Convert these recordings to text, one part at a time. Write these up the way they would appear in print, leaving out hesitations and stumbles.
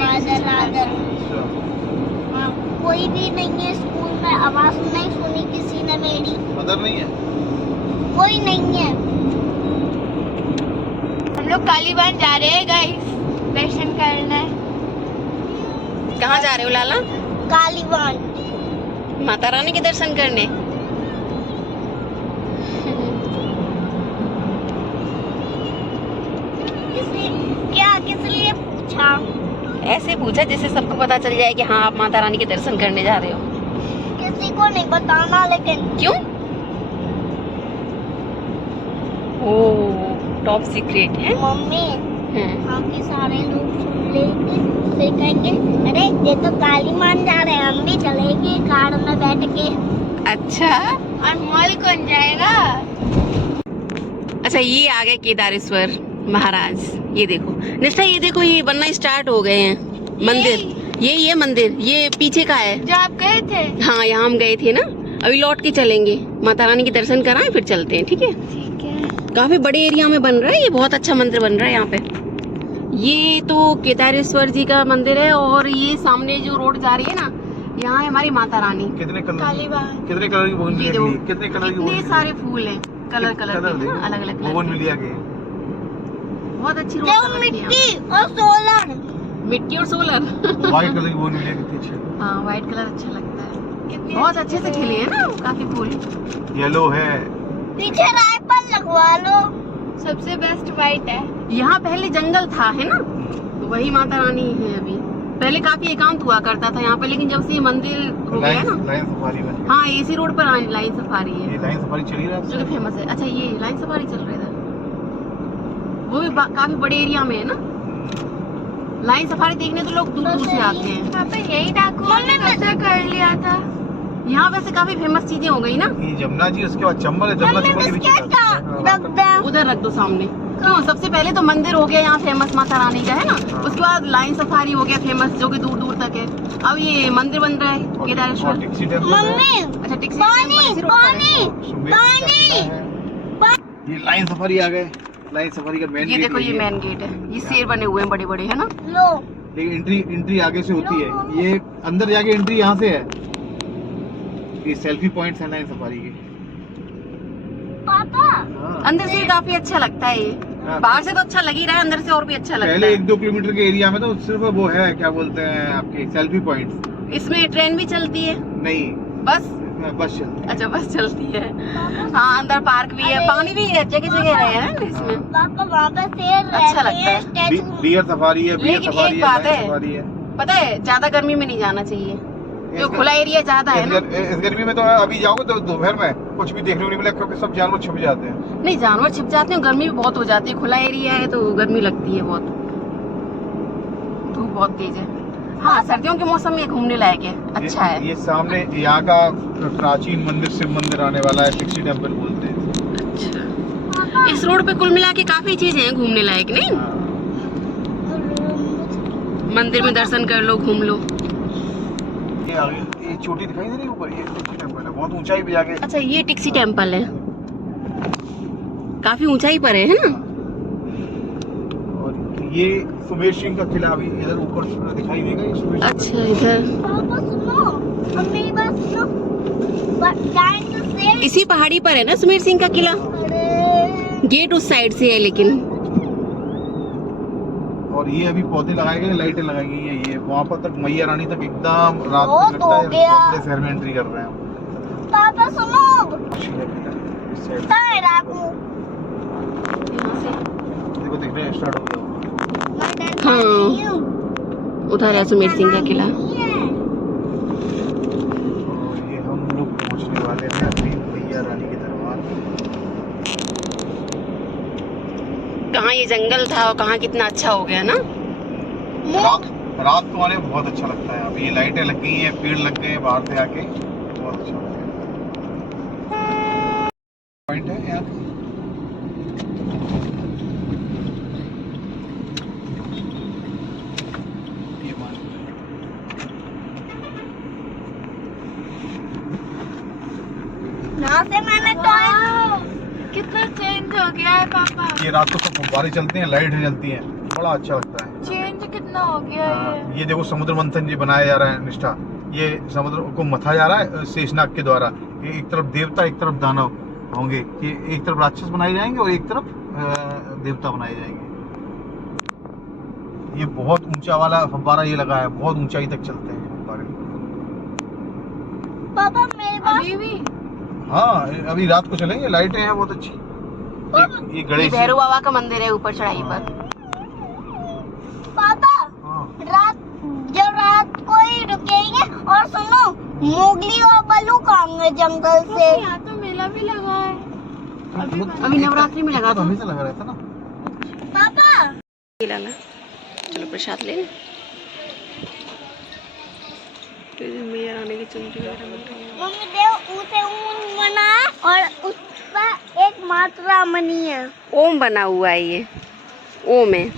Father rather. कोई भी नहीं है स्कूल में, आवाज नहीं सुनी किसी ने मेरी। मदर नहीं है, कोई नहीं है। हम लोग कालीबान जा रहे हैं गाइस, दर्शन करने। कहाँ जा रहे हो लाला? कालीबान। माता रानी के दर्शन करने। किस लिए पूछा? ऐसे पूछा जैसे सबको पता चल जाए कि हाँ आप माता रानी के दर्शन करने जा रहे हो। किसी को नहीं बताना, लेकिन क्यों? ओह टॉप सीक्रेट है। मम्मी बाकी सारे लोग सुन लेंगे, फिर कहेंगे अरे ये तो कालीमान जा रहे हैं, हम भी चलेंगे कार में बैठ के। अच्छा, और मॉल कौन जाएगा? अच्छा ये आ गए केदारेश्वर महाराज। ये देखो निष्ठा, ये देखो ये बनना स्टार्ट हो गए हैं मंदिर। ये मंदिर ये पीछे का है जो आप गए थे। हाँ यहाँ हम गए थे ना, अभी लौट के चलेंगे। माता रानी के दर्शन कराएं फिर चलते हैं, ठीक है? ठीक है। काफी बड़े एरिया में बन रहा है, ये बहुत अच्छा मंदिर बन रहा है यहाँ पे। ये तो केदारेश्वर जी का मंदिर है, और ये सामने जो रोड जा रही है ना, यहाँ है हमारी माता रानी। कितने कलर कालीबान। कितने कलर की बोगनविलिया ये देखो, की? कितने कलर की कितने बोगनविलिया? सारे फूल हैं, कलर के अलग अलग बोगनविलिया के। बहुत अच्छी रोड देखो मिट्टी और सोलर। मिट्टी और सोलर। व्हाइट कलर की बोगनविलिया कितनी अच्छी है। हाँ व्हाइट कलर अच्छा लगता है, बहुत अच्छे से खिले हैं ना काफी फूल। येलो है। पीछे राइफल लगवा लो। सबसे बेस्ट वाइट है। यहाँ पहले जंगल था है ना, तो वही माता रानी है अभी। पहले काफी एकांत हुआ करता था यहाँ पे, लेकिन जब से ये मंदिर हो गया ना। लाइन सफारी बन गई। हाँ इसी रोड पर लाइन सफारी है, ये लाइन सफारी चली रहा जो है। कि फेमस है। अच्छा ये लाइन सफारी चल रही है, वो भी काफी बड़े एरिया में है ना। लाइन सफारी देखने तो लोग दूर दूर से आते हैं। पापा यही डाकू ने कब्जा कर लिया था। यहाँ वैसे काफी फेमस चीजें हो गई ना। ये जमुना जी, उसके बाद चंबल है, जमुना जी के बिस्किट का रख दे। उधर रख दो सामने। क्यों? सबसे पहले तो मंदिर हो गया यहाँ फेमस माता रानी का है ना, उसके बाद लाइन सफारी हो गया फेमस, जो कि दूर दूर तक है। अब ये मंदिर बन रहा है केदारेश्वर। मम्मी अच्छा टिक्सी पानी पानी पानी। ये लाइन सफारी आ गए। लाइन सफारी का मेन ये देखो ये मेन गेट है, ये शेर बने हुए हैं बड़े बड़े है ना। लो एंट्री आगे से होती है, ये अंदर जाके एंट्री यहाँ से है। ये सेल्फी पॉइंट्स है लाइन सफारी के। पापा अंदर से काफी अच्छा लगता है ये, बाहर से तो अच्छा लग ही रहा है, अंदर से और भी अच्छा लगता पहले है। 1-2 किलोमीटर के एरिया में तो सिर्फ वो है, क्या बोलते हैं आपके, सेल्फी पॉइंट्स। इसमें ट्रेन भी चलती है? नहीं, बस बस चलती है। अच्छा बस चलती है। हाँ अंदर पार्क भी है, पानी भी जगह जगह है इसमें। पापा वहाँ पे शेर अच्छा रहते लगता हैं, है। स्टैचू। बियर सफारी है, बियर लेकिन सफारी एक है, बात लाइन है। सफारी है। पता है ज्यादा गर्मी में नहीं जाना चाहिए, जो खुला एरिया ज्यादा है ना। इस गर्मी में तो अभी जाओगे तो दोपहर में कुछ भी देखने को नहीं मिलेगा, क्योंकि सब जानवर छुप जाते हैं। नहीं जानवर छिप जाते हैं, गर्मी भी बहुत हो जाती है। खुला एरिया है तो गर्मी लगती है बहुत, धूप बहुत तेज है। हाँ सर्दियों के मौसम में घूमने लायक है, अच्छा है। ये सामने यहाँ का प्राचीन मंदिर, शिव मंदिर आने वाला है, पिक्सी टेम्पल बोलते हैं। अच्छा इस रोड पे कुल मिला के काफी चीजें हैं घूमने लायक, नहीं? मंदिर में दर्शन कर लो, घूम लो। ये आगे ये चोटी दिखाई दे रही है ऊपर, ये पिक्सी टेम्पल है, बहुत ऊंचाई पे जाके। अच्छा ये टिक्सी टेम्पल है, काफी ऊंचाई पर है ना। और ये सुमेर सिंह का किला अभी इधर ऊपर दिखाई देगा, ये सुमेर सिंह का अच्छा इधर पापा सुनो, अब मेरी बात सुनो। टाइम टू से इसी पहाड़ी पर है ना सुमेर सिंह का किला। गेट उस साइड से है लेकिन। और ये अभी पौधे लगाए गए, लाइटें लगाई गई है। ये वहाँ पर तक मैया रानी तक एकदम रात को बहुत लगता हो है गया। अपने शहर में एंट्री कर रहे हैं। पापा सुनो, इस साइड कहाँ है राकू? देखो, दिखने स्टार्ट हो गया। हाँ उधर है सुमेर सिंह का किला। और ये हम लोग पहुँचने वाले हैं अपनी मैया रानी के दरबार। कहाँ ये जंगल था और कहाँ कितना अच्छा हो गया ना। रात को आने में बहुत अच्छा लगता है। अभी ये लाइटें लग गई हैं, पेड़ लग गए हैं बाहर से आके, बहुत अच्छा लगता है। पॉइंट है यार, ये मान यहाँ से मैंने कहा कितना चेंज हो गया है पापा। ये रात को सब फुब्बारे चलते हैं, लाइट जलती हैं, बड़ा अच्छा लगता है। चेंज मुझे कितना हो गया हाँ, ये देखो समुद्र मंथन जी बनाया जा रहा है निष्ठा। ये समुद्र को मथा जा रहा है शेषनाग के द्वारा। ये एक तरफ देवता एक तरफ दानव होंगे। ये एक तरफ राक्षस बनाए जाएंगे और एक तरफ देवता बनाए जाएंगे। ये बहुत ऊंचा वाला फव्वारा ये लगा है, बहुत ऊंचाई तक चलते हैं फव्वारे। पापा मेरे पास अभी भी हाँ अभी रात को चलेंगे, लाइटें हैं बहुत अच्छी। ये ये गणेश भैरव बाबा का मंदिर है ऊपर चढ़ाई पर। पापा हाँ जब रात को ही रुकेंगे। और सुनो, मोगली और बल्लू खाएंगे जंगल से। यहाँ तो मेला भी लगा है। अभी नवरात्रि में लगा था। हमेशा लगा रहता ना। पापा लाला चलो प्रसाद ले मैया रानी की चुनरी वगैरह मिल रही है। मम्मी देव उसे ऊन बना और उस पर एक मात्रा बनी है। ओम बना हुआ है ये, ओम है,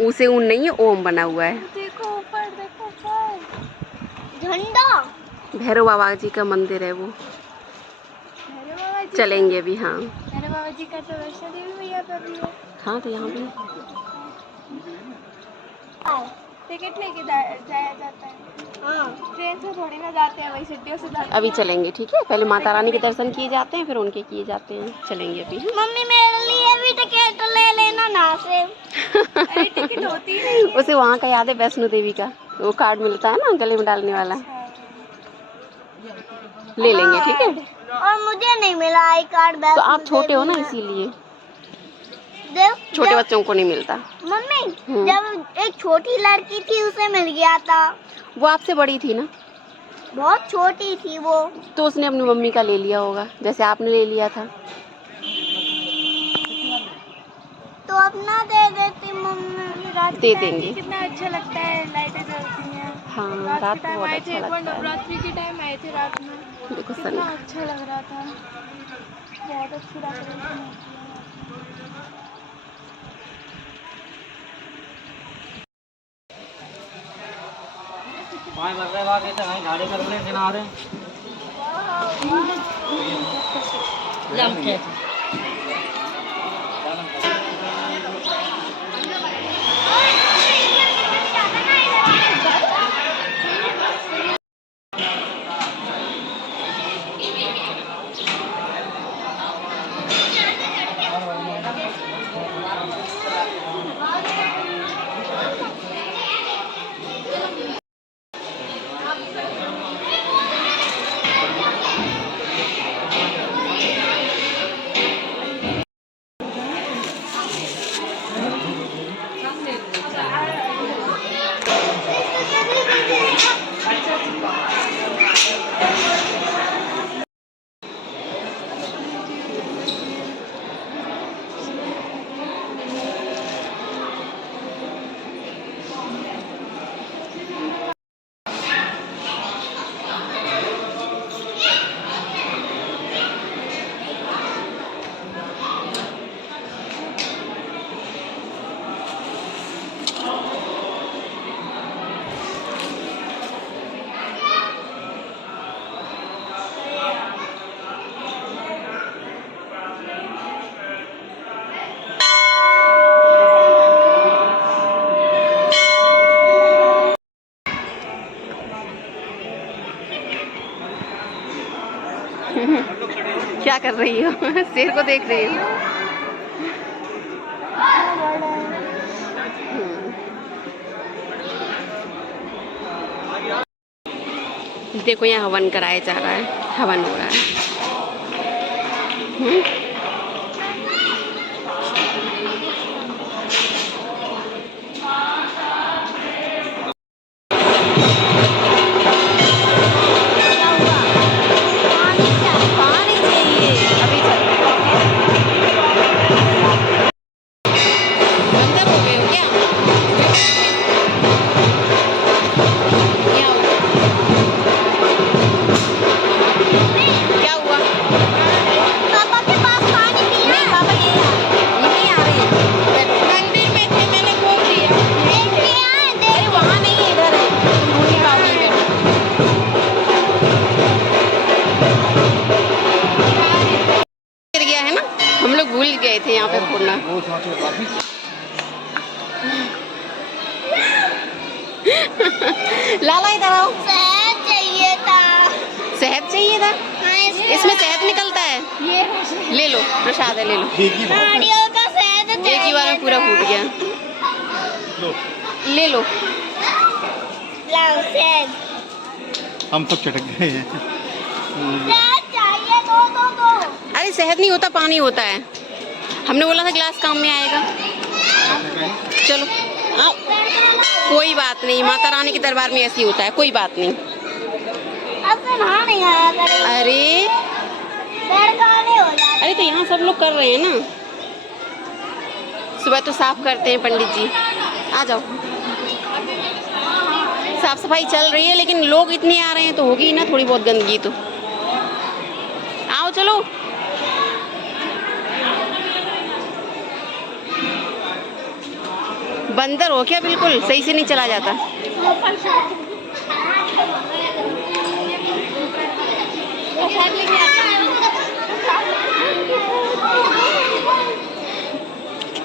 उसे ऊन नहीं है, ओम बना हुआ है। देखो ऊपर, देखो ऊपर झंडा। भैरव बाबा जी का मंदिर है वो। भैरव बाबा जी, चलेंगे अभी। हाँ भैरव बाबा जी का तो वैष्णो देवी मैया पर भी है। हाँ तो यहाँ पे टिकट लेके जाया जाता है। हाँ ट्रेन से थोड़ी ना जाते हैं, वही सीढ़ियों से जाते अभी चलेंगे, ठीक है। पहले माता रानी के दर्शन किए जाते हैं, फिर उनके किए जाते हैं। चलेंगे अभी। मम्मी मेरे लिए भी टिकट ले लेना ना से। अरे टिकट होती ही नहीं है। उसे वहाँ का याद है, वैष्णो देवी का वो कार्ड मिलता है ना गले में डालने वाला, ले लेंगे, ठीक है। और मुझे नहीं मिला आई कार्ड। तो आप छोटे हो ना इसीलिए छोटे जब बच्चों को नहीं मिलता। मम्मी जब एक छोटी लड़की थी उसे मिल गया था। वो आपसे बड़ी थी ना, बहुत छोटी थी वो। तो उसने अपनी मम्मी का ले लिया होगा, जैसे आपने ले लिया था। तो अपना दे देती मम्मी। रात दे के टाइम देंगे। कितना अच्छा लगता है, लाइटें जलती हैं। हाँ रात के को टाइम बहुत आए थे, अच्छा एक बार लगता है। नवरात्रि के टाइम आए थे रात में, देखो कितना सन अच्छा लग रहा था। बहुत अच्छी डेकोरेशन होती है। गाड़ी कर ले किनारे। क्या कर रही हो? शेर को देख रही हो? देखो यहाँ हवन कराया जा रहा है, हवन हो रहा है। पानी चाहिए, अभी चल रहा है। अंदर हो गए हो क्या? यहाँ क्या हुआ? पापा के पास पानी पीना है। पापा यहीं आ रहे हैं। मंदिर में थे, मैंने घूम लिया। देख के आए, अरे वहाँ नहीं है, इधर है। तुम ढूंढ नहीं पाओगे इधर। गिर गया है ना, हम लोग भूल गए थे यहाँ पे फोड़ना। लाला इधर आओ। शहद चाहिए था। शहद चाहिए था? हाँ, इसमें शहद निकलता है। ये ले लो, प्रसाद है, ले लो। नारियल का शहद एक ही बार में पूरा फूट गया। ले लो। लाओ शहद। हम सब चटक गए हैं। शहद चाहिए, दो। अरे शहद नहीं होता, पानी होता है। हमने बोला था गिलास काम में आएगा। चलो आओ। कोई बात नहीं, माता रानी के दरबार में ऐसी होता है, कोई बात नहीं। अब से नहा नहीं आया करेंगे। अरे पैर काले हो जाते। अरे तो यहाँ सब लोग कर रहे हैं ना, सुबह तो साफ करते हैं पंडित जी। आ जाओ, साफ सफाई चल रही है, लेकिन लोग इतने आ रहे हैं तो होगी ना थोड़ी बहुत गंदगी तो। आओ चलो। बंदर हो क्या? बिल्कुल सही से नहीं चला जाता।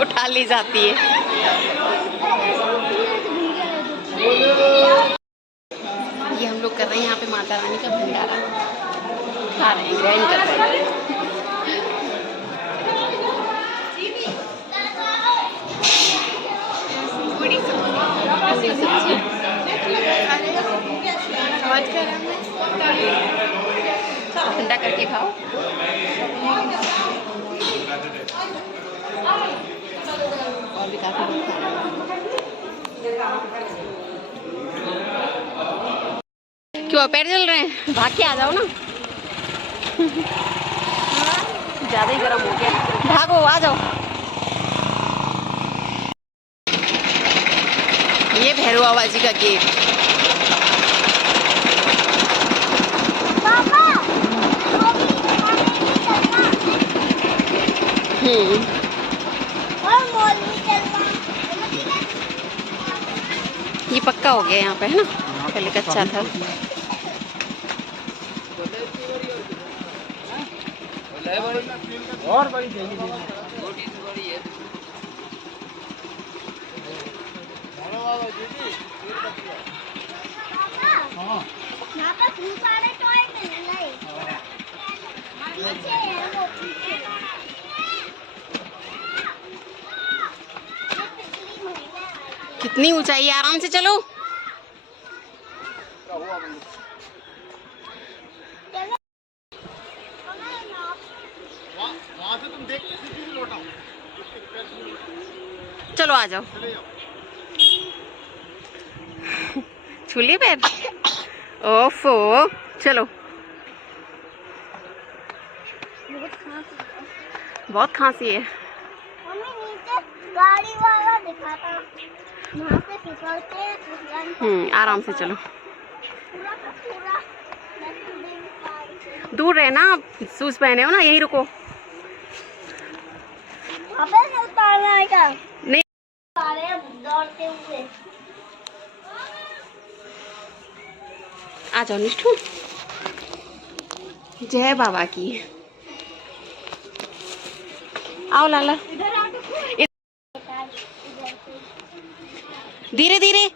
उठा ली जाती है। ये हम लोग कर रहे हैं यहाँ पे माता रानी का भंडारा, खा रहे हैं, ग्रहण कर रहे हैं। ठंडा करके खाओ। और भी काफी लोग खा रहे हैं। क्यों पैर जल रहे हैं? भाग के आ जाओ ना। ज्यादा ही गर्म हो गया, भागो आ जाओ। ये भैरव बाबा जी का गेट। पापा, और मॉल में चलना। ये पक्का हो गया यहाँ पे, है ना? पहले कच्चा था। और बड़ी देगी यहाँ पे खूब सारे टॉय मिल रहे हैं। नीचे है वो। कितनी ऊंचाई है, आराम से चलो। चलो आ जाओ। छूली पैर? ओफो, चलो। बहुत खांसी है। मम्मी नीचे गाड़ी वाला दिखाता, वहाँ से फिसलते हैं। आराम से चलो। पूरा का पूरा दूर रहना, आप शूज पहने हो ना, यहीं रुको। अबे नहीं उतारना है क्या? नहीं, सारे दौड़ते हुए। आ जाओ निष्ठू। जय बाबा की। आओ लाला, धीरे धीरे।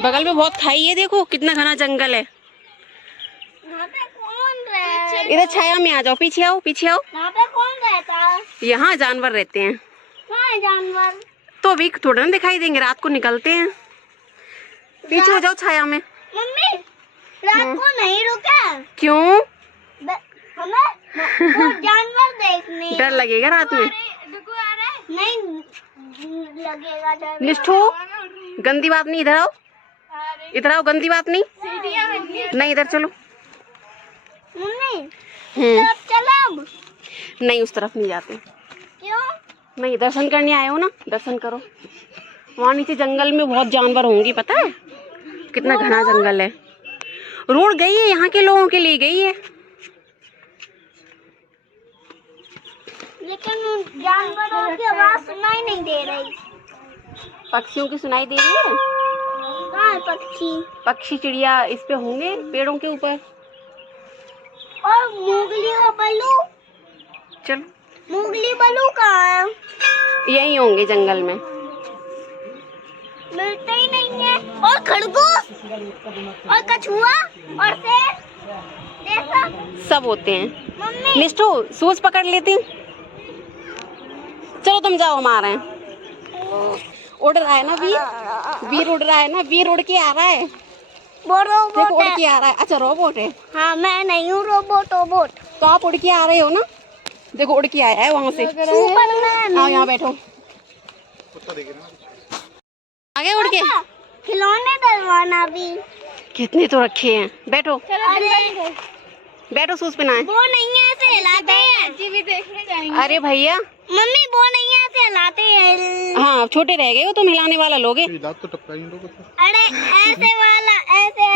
बगल में बहुत खाई है, देखो कितना घना जंगल है। यहाँ पे कौन रहे? इधर छाया में आ जाओ, पीछे आओ, पीछे आओ। यहाँ पे कौन रहता है? यहाँ जानवर रहते हैं। कहाँ है जानवर? तो अभी थोड़ा ना दिखाई देंगे, रात को निकलते हैं। पीछे हो जाओ छाया में। मम्मी रात को नहीं रुका। क्यों? हमें वो जानवर देखने। डर लगेगा रात में? नहीं लगेगा डर। निष्ठू, गंदी बात नहीं, इधर आओ, इधर आओ, गंदी बात नहीं। नहीं, इधर चलो। मम्मी हम्म, चलो। नहीं उस तरफ नहीं जाते। क्यों? नहीं, दर्शन करने आए हो ना, दर्शन करो। वहाँ नीचे जंगल में बहुत जानवर होंगे, पता है कितना घना जंगल है। रोड गई है, यहाँ के लोगों के लिए गई है। लेकिन जानवरों की आवाज सुनाई नहीं दे रही। पक्षियों की सुनाई दे रही है। कहाँ है पक्षी? पक्षी चिड़िया इस पे होंगे, पेड़ों के ऊपर। और मुगली और बल्लू? चलो। मुगली बल्लू कहाँ है? यही होंगे जंगल में। मिलते ही नहीं है। और खरगोश और कछुआ और शेर जैसा सब होते हैं। मम्मी निष्ठू सूज पकड़ लेती। चलो तुम जाओ, हम आ रहे हैं। उड़ रहा है ना वीर, वीर उड़ रहा है ना, वीर उड़ के आ रहा है। वो देखो रोबोट उड़ है। के आ रहा है। अच्छा रोबोट है। हाँ मैं नहीं हूँ रोबोट। तो आप उड़ के आ रहे हो ना, देखो उड़ के आया है वहां से। सुपरमैन। आओ यहाँ बैठो। आगे उड़ के खिलौने डलवाना भी। कितने तो रखे हैं। बैठो अरे बैठो, सूज पहनाए। वो नहीं है ऐसे हिलाते हैं। टीवी देखने जाएंगे। अरे भैया मम्मी वो नहीं है ऐसे हिलाते हैं। हाँ छोटे रह गए हो तुम, हिलाने वाला लोगे। दांत तो टपका इन लोगों को। अरे ऐसे वाला ऐसे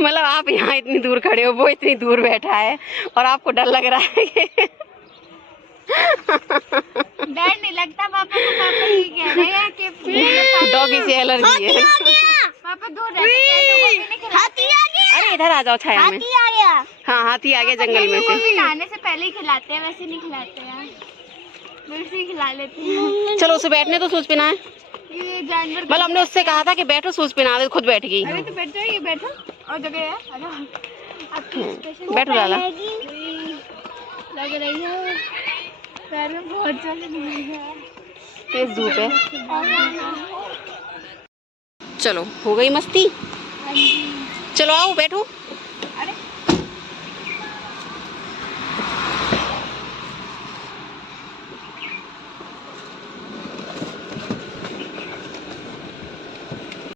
मतलब आप यहाँ इतनी दूर खड़े हो, वो इतनी दूर बैठा है और आपको डर लग रहा है कि डर नहीं लगता पापा को। पापा ये कह रहे हैं कि डॉगी से एलर्जी है। पापा दूर रहते हैं। हाथी आ गया। अरे इधर आ जाओ छाया में। हाथी आ गया। हाँ हाथी आ गया जंगल में से। भी नहाने से पहले ही खिलाते हैं, वैसे नहीं खिलाते हैं। वैसे ही खिला लेते हैं। चलो उसे बैठने तो सूज पहनाए। ये जानवर मतलब हमने उससे कहा था कि बैठो, सूज पहना दे, खुद बैठ गई। अरे तो बैठ जाओ, ये बैठो और जगह है। आपकी स्पेशल बैठो लाला। लग रही है, पैर में बहुत ज्यादा तेज धूप है। चलो हो गई मस्ती। चलो आओ बैठो।